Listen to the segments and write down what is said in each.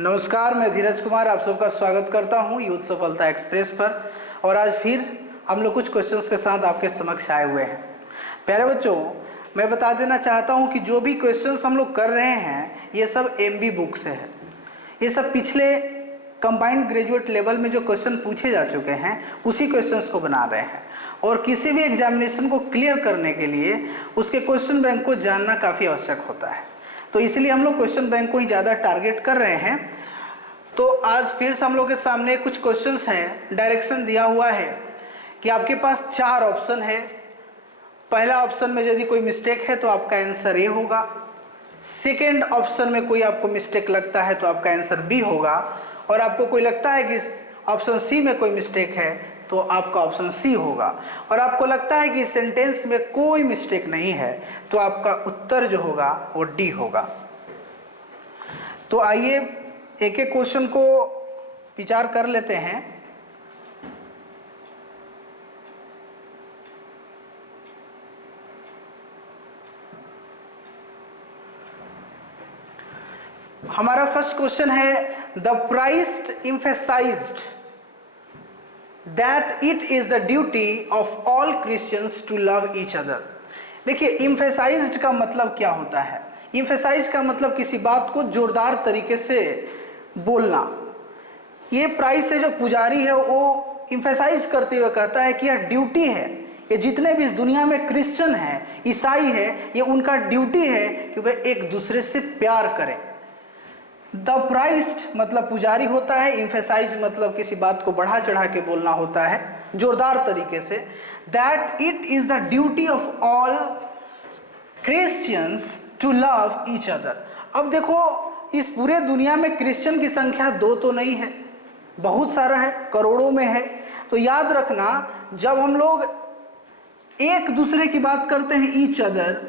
नमस्कार, मैं धीरज कुमार आप सबका स्वागत करता हूं यूथ सफलता एक्सप्रेस पर। और आज फिर हम लोग कुछ क्वेश्चंस के साथ आपके समक्ष आए हुए हैं। प्यारे बच्चों, मैं बता देना चाहता हूं कि जो भी क्वेश्चंस हम लोग कर रहे हैं ये सब एमबी बुक से है। ये सब पिछले कंबाइंड ग्रेजुएट लेवल में जो क्वेश्चन पूछे जा चुके हैं उसी क्वेश्चंस को बना रहे हैं। और किसी भी एग्जामिनेशन को क्लियर करने के लिए उसके क्वेश्चन बैंक को जानना काफ़ी आवश्यक होता है, तो इसलिए हम लोग क्वेश्चन बैंक को ही ज़्यादा टारगेट कर रहे हैं। तो आज फिर से हम लोग के सामने कुछ क्वेश्चंस हैं। डायरेक्शन दिया हुआ है कि आपके पास 4 ऑप्शन है। पहला ऑप्शन में यदि कोई मिस्टेक है तो आपका आंसर ए होगा। सेकेंड ऑप्शन में कोई आपको मिस्टेक लगता है तो आपका आंसर बी होगा। और आपको कोई लगता है कि ऑप्शन सी में कोई मिस्टेक है तो आपका ऑप्शन सी होगा। और आपको लगता है कि सेंटेंस में कोई मिस्टेक नहीं है तो आपका उत्तर जो होगा वो डी होगा। तो आइए एक एक क्वेश्चन को विचार कर लेते हैं। हमारा फर्स्ट क्वेश्चन है, the priest emphasised that it is the duty of all Christians to love each other। देखिए, emphasized का मतलब क्या होता है? emphasize का मतलब किसी बात को जोरदार तरीके से बोलना। ये प्राइस है जो पुजारी है वो emphasize करते हुए कहता है कि यह ड्यूटी है, ये जितने भी इस दुनिया में क्रिश्चियन हैं, ईसाई है, ये उनका ड्यूटी है कि वे एक दूसरे से प्यार करें। द प्राइस्ट मतलब पुजारी होता है, इम्फेसाइज मतलब किसी बात को बढ़ा चढ़ा के बोलना होता है जोरदार तरीके से। That it is the duty of all Christians to love each other. अब देखो, इस पूरे दुनिया में क्रिश्चियन की संख्या 2 तो नहीं है, बहुत सारा है, करोड़ों में है। तो याद रखना, जब हम लोग एक दूसरे की बात करते हैं ईच अदर,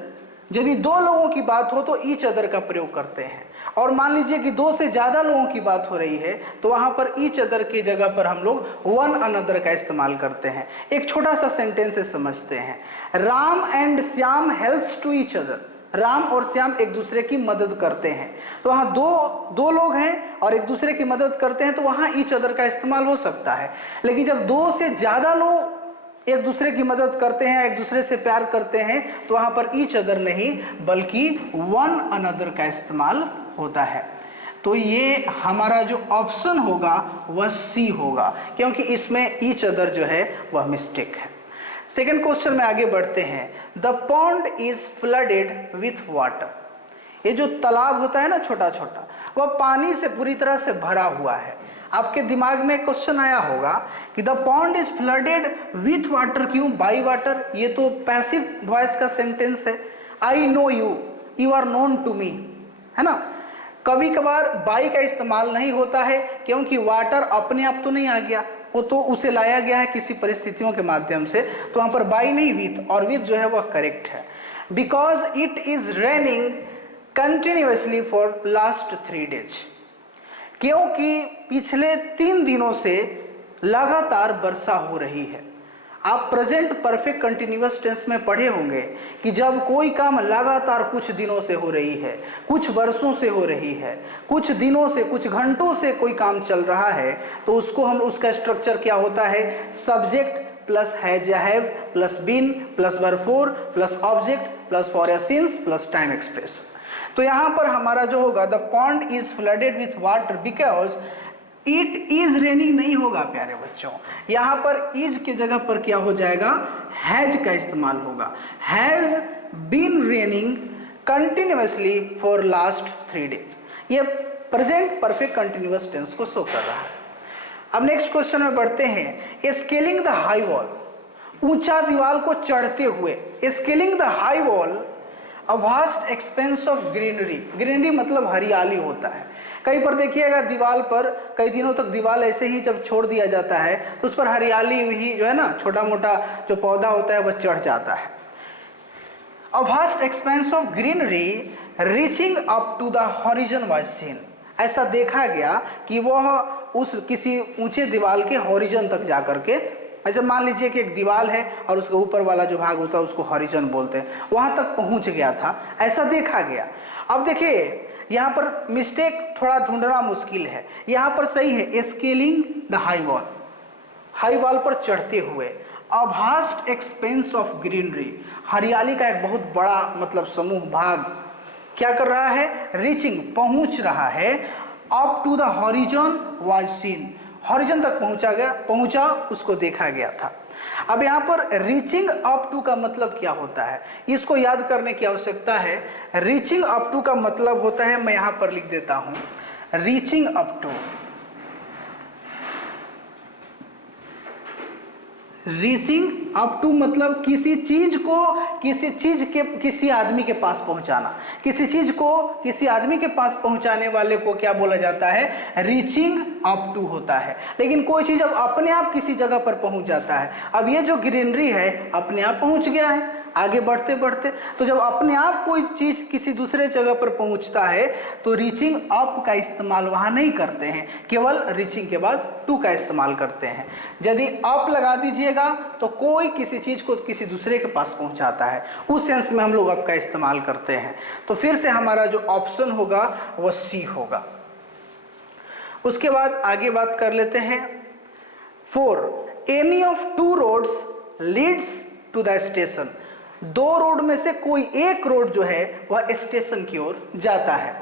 यदि 2 लोगों की बात हो तो ईच अदर का प्रयोग करते हैं। और मान लीजिए कि 2 से ज़्यादा लोगों की बात हो रही है तो वहाँ पर ईच अदर की जगह पर हम लोग वन अनदर का इस्तेमाल करते हैं। एक छोटा सा सेंटेंस से समझते हैं। Ram and Shyam helps to each other. Ram और श्याम एक दूसरे की मदद करते हैं। तो वहाँ दो लोग हैं और एक दूसरे की मदद करते हैं तो वहाँ ईच अदर का इस्तेमाल हो सकता है। लेकिन जब 2 से ज़्यादा लोग एक दूसरे की मदद करते हैं, एक दूसरे से प्यार करते हैं, तो वहाँ पर ईच अदर नहीं बल्कि वन अनदर का इस्तेमाल होता है। तो ये हमारा जो ऑप्शन होगा वह सी होगा, क्योंकि इसमें ईच अदर जो है वह मिस्टेक है। सेकंड क्वेश्चन में आगे बढ़ते हैं। The pond is flooded with water. ये जो तालाब होता है ना छोटा छोटा, वह पानी से पूरी तरह से भरा हुआ है। आपके दिमाग में क्वेश्चन आया होगा कि the pond is flooded with water, क्यों बाई वाटर? ये तो पैसिव वॉइस का सेंटेंस है। I know you, you are known to me, है ना। कभी कभार बाई का इस्तेमाल नहीं होता है क्योंकि वाटर अपने आप तो नहीं आ गया, वो तो उसे लाया गया है किसी परिस्थितियों के माध्यम से। तो वहाँ पर बाई नहीं विथ, और विथ जो है वह करेक्ट है। Because it is raining continuously for last 3 days, क्योंकि पिछले 3 दिनों से लगातार वर्षा हो रही है। आप प्रेजेंट परफेक्ट कंटिन्यूअस टेंस में पढ़े होंगे कि जब कोई काम लगातार कुछ दिनों से हो रही है, कुछ वर्षों से हो रही है, कुछ दिनों से, कुछ घंटों से कोई काम चल रहा है, तो उसका स्ट्रक्चर क्या होता है? सब्जेक्ट प्लस हैज या have plus been plus verb four plus object plus for या सिंस प्लस टाइम एक्सप्रेशन। तो यहाँ पर हमारा जो होगा, the pond is flooded with water because it is raining नहीं होगा प्यारे बच्चों। यहाँ पर इज की जगह पर क्या हो जाएगा? हैज का इस्तेमाल होगा। Has been raining continuously for last 3 days। ये प्रेजेंट परफेक्ट कंटिन्यूअस टेंस को शो कर रहा है। अब नेक्स्ट क्वेश्चन में बढ़ते हैं। स्केलिंग द हाई वॉल, ऊंचा दीवार को चढ़ते हुए। Scaling the high wall a vast expanse of greenery. Greenery मतलब हरियाली होता है। कहीं पर देखिएगा दीवार पर कई दिनों तक दीवार ऐसे ही जब छोड़ दिया जाता है तो उस पर हरियाली ही जो है ना, छोटा मोटा जो पौधा होता है वह चढ़ जाता है। A vast expanse of greenery reaching up to the horizon was seen. ऐसा देखा गया कि वह उस किसी ऊंचे दीवार के हॉरिजन तक जाकर के, ऐसे मान लीजिए कि एक दीवार है और उसके ऊपर वाला जो भाग होता है उसको हॉरिजन बोलते हैं, वहां तक पहुंच गया था, ऐसा देखा गया। अब देखिए यहाँ पर मिस्टेक थोड़ा ढूंढना मुश्किल है, यहाँ पर सही है scaling the high wall, high wall पर चढ़ते हुए। अ वास्ट एक्सपेंस ऑफ ग्रीनरी, हरियाली का एक बहुत बड़ा मतलब समूह भाग क्या कर रहा है, रीचिंग पहुंच रहा है, up to the horizon was seen, horizon तक पहुंचा उसको देखा गया था। अब यहाँ पर रीचिंग अप टू का मतलब क्या होता है, इसको याद करने की आवश्यकता है। रीचिंग अप टू का मतलब होता है, मैं यहाँ पर लिख देता हूँ, reaching up to, reaching up to मतलब किसी चीज को किसी आदमी के पास पहुंचाना, किसी चीज को किसी आदमी के पास पहुंचाने वाले को क्या बोला जाता है, रीचिंग अप टू होता है। लेकिन कोई चीज अब अपने आप किसी जगह पर पहुंच जाता है, अब ये जो ग्रीनरी है अपने आप पहुंच गया है आगे बढ़ते बढ़ते, तो जब अपने आप कोई चीज किसी दूसरे जगह पर पहुंचता है तो रीचिंग अप का इस्तेमाल वहां नहीं करते हैं, केवल रीचिंग के बाद टू का इस्तेमाल करते हैं। यदि अप लगा दीजिएगा तो कोई किसी चीज को किसी दूसरे के पास पहुंचाता है, उस सेंस में हम लोग अप का इस्तेमाल करते हैं। तो फिर से हमारा जो ऑप्शन होगा वह सी होगा। उसके बाद आगे बात कर लेते हैं 4, any of 2 roads leads to the station, 2 road में से कोई एक रोड जो है वह स्टेशन की ओर जाता है।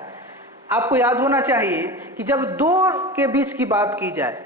आपको याद होना चाहिए कि जब 2 के बीच की बात की जाए,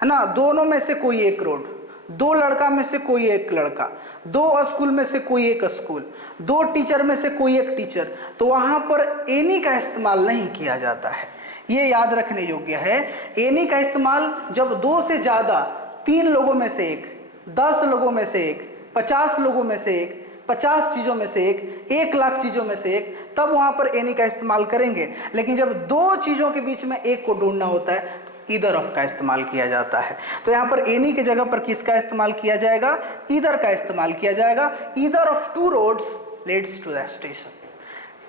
है ना, दोनों में से कोई एक रोड, 2 लड़का में से कोई एक लड़का, 2 स्कूल में से कोई एक स्कूल, 2 टीचर में से कोई एक टीचर, तो वहां पर एनी का इस्तेमाल नहीं किया जाता है। ये याद रखने योग्य है। एनी का इस्तेमाल जब 2 से ज्यादा, 3 लोगों में से एक, 10 लोगों में से एक, 50 लोगों में से एक, 50 चीजों में से एक, 1 लाख चीजों में से एक, तब वहां पर एनी का इस्तेमाल करेंगे। लेकिन जब 2 चीजों के बीच में एक को ढूंढना होता है ईदर ऑफ का इस्तेमाल किया जाता है। तो यहाँ पर एनी की जगह पर किसका इस्तेमाल किया जाएगा, ईदर का इस्तेमाल किया जाएगा। Either of 2 roads leads to the station.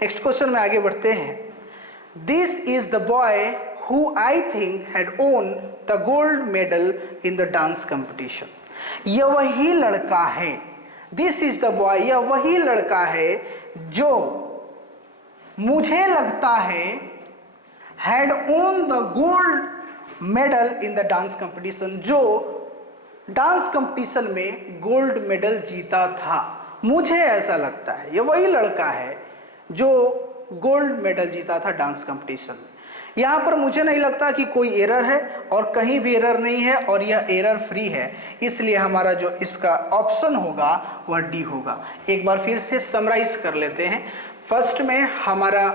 Next question में आगे बढ़ते हैं। This is the boy who I think had won the gold medal in the dance competition. यह वही लड़का है, दिस इज द बॉय, यह वही लड़का है जो मुझे लगता है had won the gold medal in the dance competition, जो डांस कंपटीशन में गोल्ड मेडल जीता था। मुझे ऐसा लगता है ये वही लड़का है जो गोल्ड मेडल जीता था डांस कंपटीशन में। यहाँ पर मुझे नहीं लगता कि कोई एरर है और कहीं भी एरर नहीं है और यह एरर फ्री है, इसलिए हमारा जो इसका ऑप्शन होगा वह डी होगा। एक बार फिर से समराइज कर लेते हैं। फर्स्ट में हमारा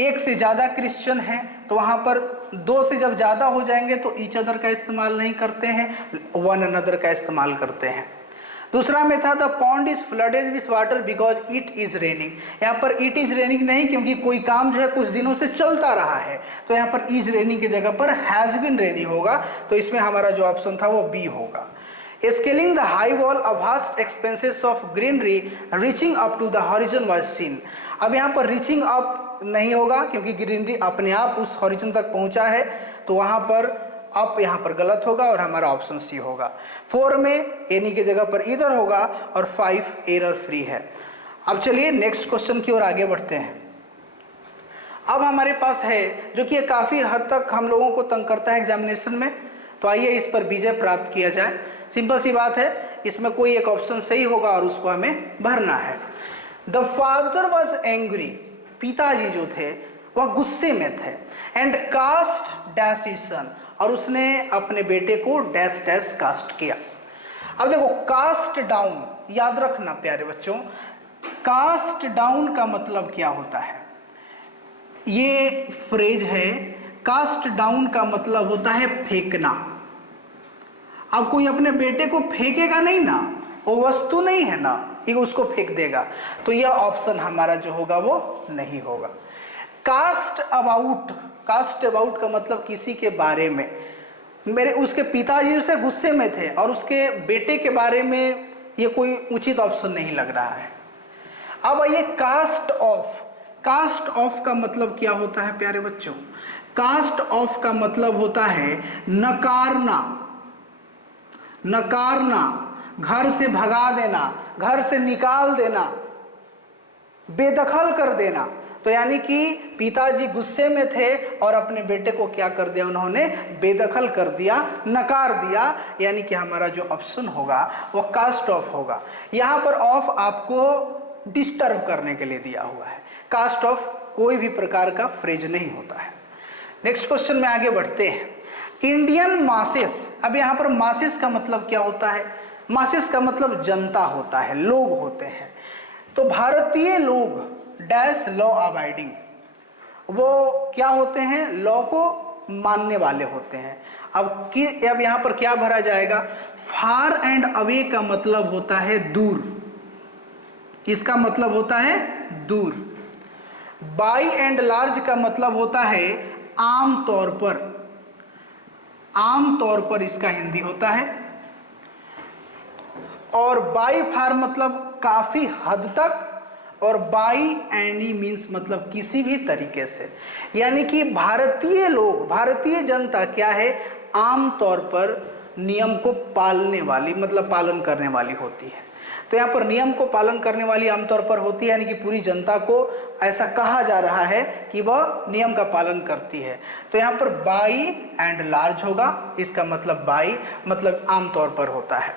1 से ज़्यादा क्रिश्चियन है, तो वहाँ पर 2 से जब ज़्यादा हो जाएंगे तो ईच अदर का इस्तेमाल नहीं करते हैं, वन अनदर का इस्तेमाल करते हैं। दूसरा में था the pond is flooded with water because it is raining. यहाँ पर इट इज रेनिंग नहीं, क्योंकि कोई काम जो है कुछ दिनों से चलता रहा है, तो यहाँ पर इज रेनिंग की जगह पर हैज बीन रेनिंग होगा। तो इसमें हमारा जो ऑप्शन था वो बी होगा। Scaling the high wall a vast expenses of greenery reaching up to the horizon was seen. अब यहाँ पर रीचिंग अप नहीं होगा क्योंकि ग्रीनरी अपने आप उस हॉरिजन तक पहुंचा है, तो वहाँ पर अप यहाँ पर गलत होगा और हमारा ऑप्शन सी होगा। 4 में एनी की जगह पर इधर होगा और 5 एरर फ्री है। अब चलिए नेक्स्ट क्वेश्चन की ओर आगे बढ़ते हैं। अब हमारे पास है जो कि काफ़ी हद तक हम लोगों को तंग करता है एग्जामिनेशन में, तो आइए इस पर विजय प्राप्त किया जाए। सिंपल सी बात है, इसमें कोई एक ऑप्शन सही होगा और उसको हमें भरना है। द फादर वॉज एंग्री, पिताजी जो थे वह गुस्से में थे, and cast dash his son, और उसने अपने बेटे को डैश डैश कास्ट किया। अब देखो कास्ट डाउन, याद रखना प्यारे बच्चों, कास्ट डाउन का मतलब क्या होता है, ये फ्रेज है। कास्ट डाउन का मतलब होता है फेंकना। अब कोई अपने बेटे को फेंकेगा नहीं ना, वो वस्तु नहीं है ना, ये उसको फेंक देगा, तो यह ऑप्शन हमारा जो होगा वो नहीं होगा। कास्ट अबाउट, कास्ट अबाउट का मतलब किसी के बारे में। मेरे उसके पिताजी उससे गुस्से में थे और उसके बेटे के बारे में ये कोई उचित ऑप्शन नहीं लग रहा है। अब ये कास्ट ऑफ, कास्ट ऑफ का मतलब क्या होता है प्यारे बच्चों, कास्ट ऑफ का मतलब होता है नकारना, नकारना, घर से भगा देना, घर से निकाल देना, बेदखल कर देना। तो यानी कि पिताजी गुस्से में थे और अपने बेटे को क्या कर दिया, उन्होंने बेदखल कर दिया, नकार दिया। यानी कि हमारा जो ऑप्शन होगा वो कास्ट ऑफ होगा। यहाँ पर ऑफ आपको डिस्टर्ब करने के लिए दिया हुआ है, कास्ट ऑफ कोई भी प्रकार का फ्रेज नहीं होता है। नेक्स्ट क्वेश्चन में आगे बढ़ते हैं। इंडियन मासेस, अब यहाँ पर मासेस का मतलब क्या होता है? मासेस का मतलब जनता होता है, लोग होते हैं। तो भारतीय लोग डैश लॉ अबाइडिंग, वो क्या होते हैं? लॉ को मानने वाले होते हैं। अब यहाँ पर क्या भरा जाएगा? फार एंड अवे का मतलब होता है दूर, इसका मतलब होता है दूर। बाई एंड लार्ज का मतलब होता है आम तौर पर, आम तौर पर इसका हिंदी होता है। और बाई फार मतलब काफी हद तक, और बाई एनी मीन्स मतलब किसी भी तरीके से। यानी कि भारतीय लोग, भारतीय जनता क्या है? आम तौर पर नियम को पालने वाली, मतलब पालन करने वाली होती है। तो यहाँ पर नियम को पालन करने वाली आमतौर पर होती है, यानी कि पूरी जनता को ऐसा कहा जा रहा है कि वह नियम का पालन करती है। तो यहाँ पर बाई एंड लार्ज होगा, इसका मतलब बाई मतलब आमतौर पर होता है।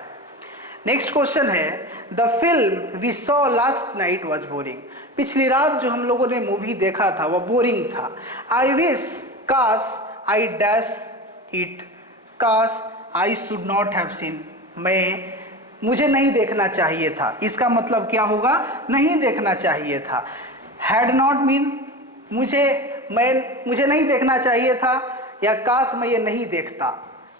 नेक्स्ट क्वेश्चन है, the film we saw last night was boring. पिछली रात जो हम लोगों ने मूवी देखा था वह बोरिंग था। आई विश काश आई डैश इट, काश I should not have seen, मुझे नहीं देखना चाहिए था, इसका मतलब क्या होगा? नहीं देखना चाहिए था। हैड नॉट मीन मुझे नहीं देखना चाहिए था, या काश मैं ये नहीं देखता।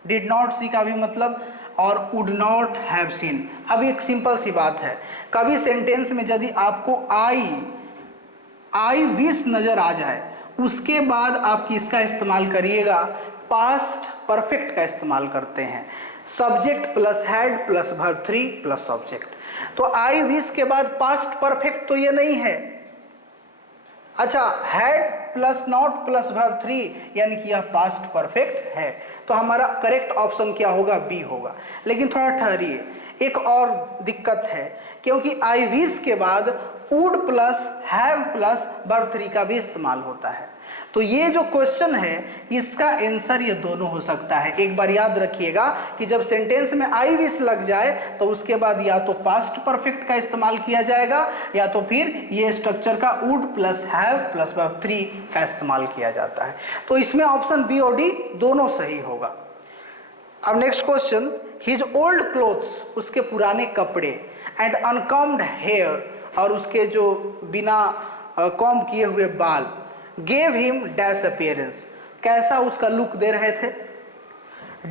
डिड नॉट सी का भी मतलब, और वुड नॉट हैव सीन। अब एक सिंपल सी बात है, कभी सेंटेंस में यदि आपको आई विश नजर आ जाए, उसके बाद आप किसका इस्तेमाल करिएगा? पास्ट परफेक्ट का इस्तेमाल करते हैं। Subject plus had plus verb 3 plus object. तो आई विश के बाद पास्ट परफेक्ट तो ये नहीं है। अच्छा, had plus not plus verb 3 यानी कि यह पास्ट परफेक्ट है। तो हमारा करेक्ट ऑप्शन क्या होगा? बी होगा। लेकिन थोड़ा ठहरिए, एक और दिक्कत है, क्योंकि आई विश के बाद would plus have plus verb 3 का भी इस्तेमाल होता है। तो ये जो क्वेश्चन है इसका आंसर ये दोनों हो सकता है। एक बार याद रखिएगा कि जब सेंटेंस में आई विश लग जाए तो उसके बाद या तो पास्ट परफेक्ट का इस्तेमाल किया जाएगा, या तो फिर ये स्ट्रक्चर का would plus have plus verb 3 का इस्तेमाल किया जाता है। तो इसमें ऑप्शन बी और डी दोनों सही होगा। अब next question, his old clothes, उसके पुराने कपड़े, एंड अनकॉम्ड हेयर, और उसके जो बिना कॉम्ब किए हुए बाल, गेव हिम डैश अपीयरेंस, कैसा उसका लुक दे रहे थे?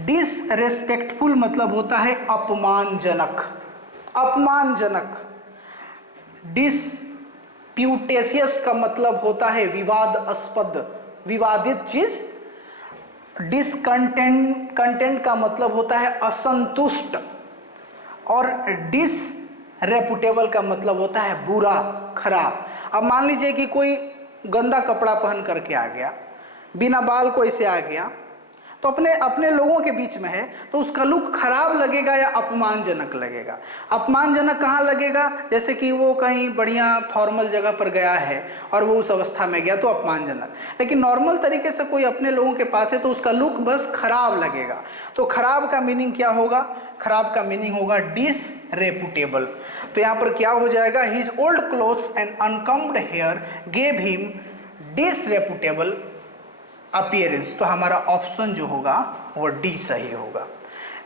डिसरेस्पेक्टफुल मतलब होता है अपमानजनक, अपमानजनक। डिस्प्यूटेशियस का मतलब होता है विवादास्पद, विवादित चीज। डिसकंटेंट का मतलब होता है असंतुष्ट, और डिसरेपुटेबल का मतलब होता है बुरा, खराब। अब मान लीजिए कि कोई गंदा कपड़ा पहन करके आ गया, बिना बाल को ऐसे आ गया, तो अपने लोगों के बीच में है, तो उसका लुक खराब लगेगा या अपमानजनक लगेगा? अपमानजनक कहाँ लगेगा? जैसे कि वो कहीं बढ़िया फॉर्मल जगह पर गया है और वो उस अवस्था में गया तो अपमानजनक। लेकिन नॉर्मल तरीके से कोई अपने लोगों के पास है तो उसका लुक बस खराब लगेगा। तो खराब का मीनिंग क्या होगा? खराब का मीनिंग होगा डिसरेपुटेबल। तो यहाँ पर क्या हो जाएगा? His old clothes and uncombed hair gave him disreputable appearance. तो हमारा ऑप्शन जो होगा वो डी सही होगा।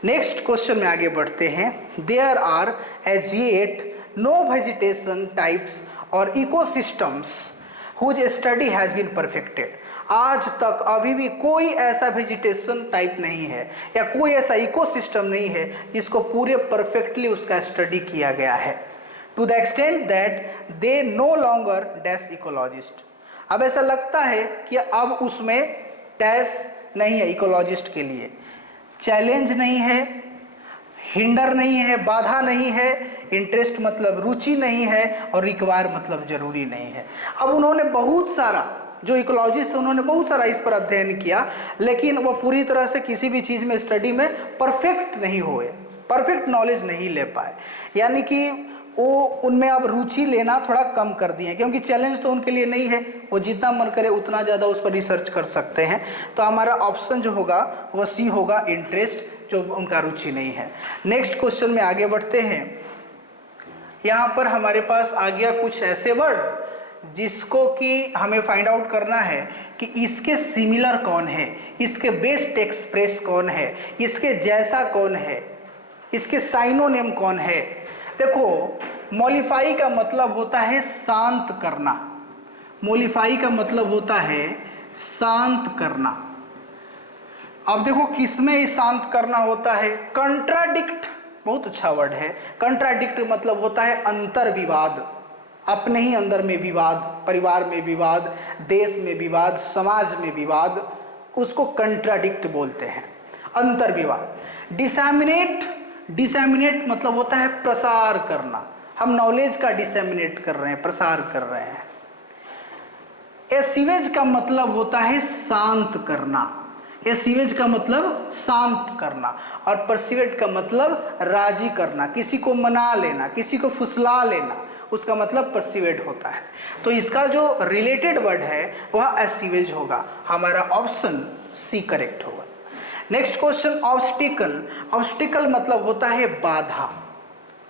नेक्स्ट क्वेश्चन में आगे बढ़ते हैं। There are as yet no vegetation types और ecosystems whose study has been perfected. आज तक अभी भी कोई ऐसा वेजिटेशन टाइप नहीं है या कोई ऐसा इकोसिस्टम नहीं है जिसको पूरे परफेक्टली उसका स्टडी किया गया है। To the extent that they no longer dash ecologist. अब ऐसा लगता है कि अब उसमें डैश नहीं है इकोलॉजिस्ट के लिए, चैलेंज नहीं है, हिंडर नहीं है, बाधा नहीं है, इंटरेस्ट मतलब रुचि नहीं है, और रिक्वायर मतलब जरूरी नहीं है। अब उन्होंने बहुत सारा, जो इकोलॉजिस्ट उन्होंने बहुत सारा इस पर अध्ययन किया, लेकिन वो पूरी तरह से किसी भी चीज़ में स्टडी में परफेक्ट नहीं हुए, परफेक्ट नॉलेज नहीं ले पाए। यानी कि वो उनमें अब रुचि लेना थोड़ा कम कर दिए, क्योंकि चैलेंज तो उनके लिए नहीं है, वो जितना मन करे उतना ज़्यादा उस पर रिसर्च कर सकते हैं। तो हमारा ऑप्शन जो होगा वह सी होगा, इंटरेस्ट, जो उनका रुचि नहीं है। नेक्स्ट क्वेश्चन में आगे बढ़ते हैं। यहाँ पर हमारे पास आ गया कुछ ऐसे वर्ड जिसको कि हमें फाइंड आउट करना है कि इसके सिमिलर कौन है, इसके बेस्ट एक्सप्रेस कौन है, इसके जैसा कौन है, इसके साइनोनिम कौन है। देखो, मॉलिफाई का मतलब होता है शांत करना, मॉलिफाई का मतलब होता है शांत करना। अब देखो किसमें शांत करना होता है, कंट्राडिक्ट, बहुत अच्छा वर्ड है। कंट्राडिक्ट मतलब होता है अंतर विवाद, अपने ही अंदर में विवाद, परिवार में विवाद, देश में विवाद, समाज में विवाद, उसको कंट्राडिक्ट बोलते हैं, अंतर विवाद। डिसैमिनेट, डिसैमिनेट मतलब होता है प्रसार करना, हम नॉलेज का डिसैमिनेट कर रहे हैं, प्रसार कर रहे हैं। एसीवेज का मतलब होता है शांत करना, एसीवेज का मतलब शांत करना, और परसिवेट का मतलब राजी करना, किसी को मना लेना, किसी को फुसला लेना, उसका मतलब परसिवेट होता है। तो इसका जो रिलेटेड वर्ड है वह एसीवेज होगा, हमारा ऑप्शन सी करेक्ट होगा। Next question, obstacle. ऑब्स्टिकल मतलब होता है बाधा,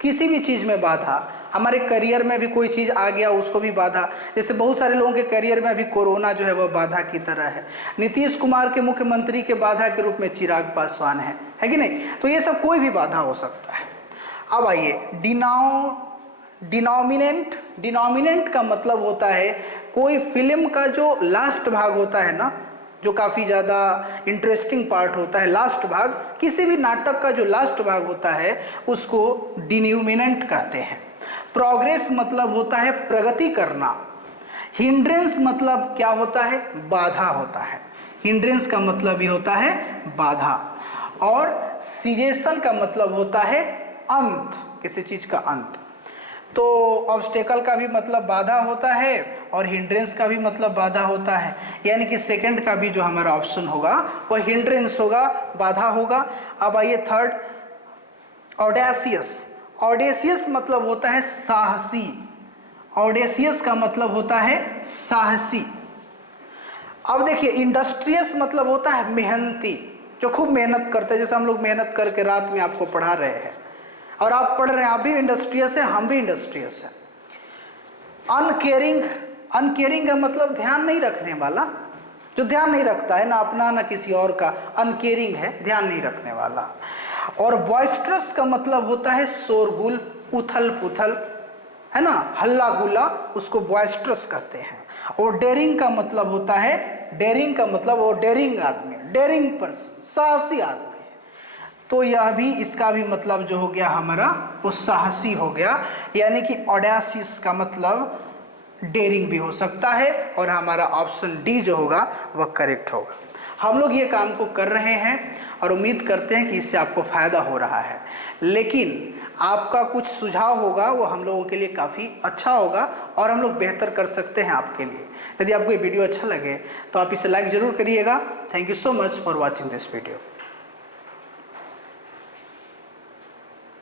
किसी भी चीज में बाधा। हमारे करियर में भी कोई चीज आ गया उसको भी बाधा, जैसे बहुत सारे लोगों के करियर में अभी कोरोना जो है वह बाधा की तरह है। नीतीश कुमार के मुख्यमंत्री के बाधा के रूप में चिराग पासवान है कि नहीं। तो ये सब कोई भी बाधा हो सकता है। अब आइए, डिनोमिनेंट। डिनोमिनेंट का मतलब होता है कोई फिल्म का जो लास्ट भाग होता है ना, जो काफ़ी ज़्यादा इंटरेस्टिंग पार्ट होता है, लास्ट भाग, किसी भी नाटक का जो लास्ट भाग होता है उसको डिनोमिनेंट कहते हैं। प्रोग्रेस मतलब होता है प्रगति करना। हिंड्रेंस मतलब क्या होता है, बाधा होता है। हिंड्रेंस का मतलब भी होता है बाधा। और सीजेशन का मतलब होता है अंत, किसी चीज का अंत। तो ऑब्स्टेकल का भी मतलब बाधा होता है और हिंड्रेंस का भी मतलब बाधा होता है, यानी कि सेकंड का भी जो हमारा ऑप्शन होगा वह हिंड्रेंस होगा, बाधा होगा। अब आइए थर्ड, ऑडेसियस। ऑडेसियस मतलब होता है साहसी, ऑडेसियस का मतलब होता है साहसी। अब देखिए, इंडस्ट्रियस मतलब होता है मेहनती, जो खूब मेहनत करते हैं, जैसे हम लोग मेहनत करके रात में आपको पढ़ा रहे हैं और आप पढ़ रहे हैं, आप भी इंडस्ट्रियस है, हम भी इंडस्ट्रियस है। अनकेयरिंग, अनकेयरिंग का मतलब ध्यान नहीं रखने वाला, जो ध्यान नहीं रखता है ना अपना ना किसी और का, अनकेयरिंग है, ध्यान नहीं रखने वाला। और बॉइस्ट्रस का मतलब होता है शोरगुल, उथल पुथल, है ना, हल्ला गुल्ला, उसको बॉइस्ट्रस कहते हैं। और डेयरिंग का मतलब होता है, डेयरिंग का मतलब वो डेयरिंग आदमी, डेयरिंग पर्सन, साहसी आदमी। तो यह भी, इसका भी मतलब जो हो गया हमारा वो साहसी हो गया, यानी कि ऑडेसियस का मतलब डेयरिंग भी हो सकता है, और हमारा ऑप्शन डी जो होगा वह करेक्ट होगा। हम लोग ये काम को कर रहे हैं और उम्मीद करते हैं कि इससे आपको फायदा हो रहा है, लेकिन आपका कुछ सुझाव होगा वो हम लोगों के लिए काफ़ी अच्छा होगा और हम लोग बेहतर कर सकते हैं आपके लिए। यदि आपको ये वीडियो अच्छा लगे तो आप इसे लाइक ज़रूर करिएगा। Thank you so much for watching this video.